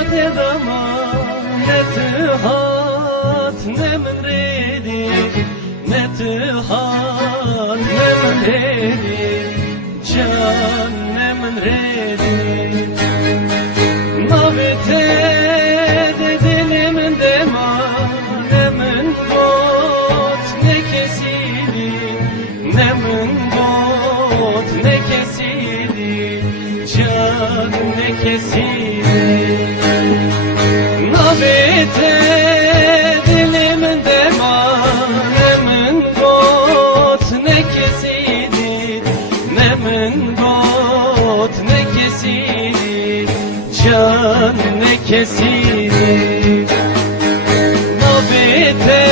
rekate dama ne tühat ne min redi ne tühat ne min redi can ne min redi navite de dilimin dema ne min got ne kesili ne min got ne kesili can ne kesili navite dilimin dema ne min got ne kesili ne min got ne kesili can ne kesili navite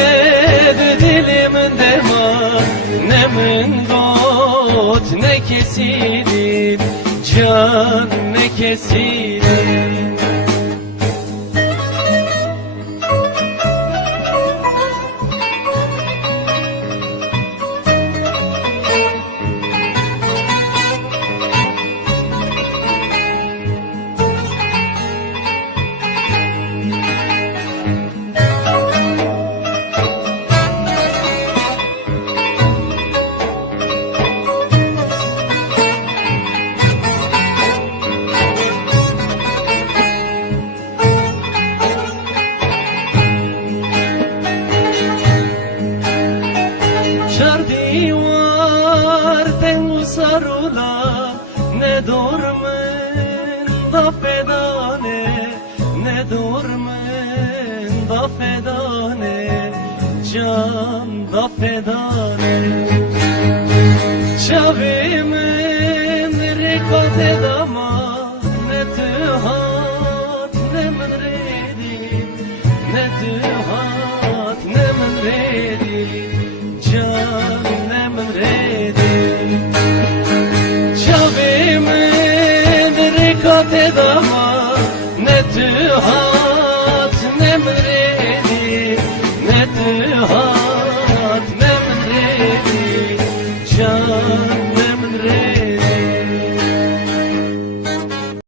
dilimin dema ne min got ne kesili can ne kesili sarula ne dormen da fedane ne dormen da fedane can da fedane çavimin rekate dama ne tühat ne min redi ne tühat ne min redi can ne min redi çavimin rekate dama ne tühat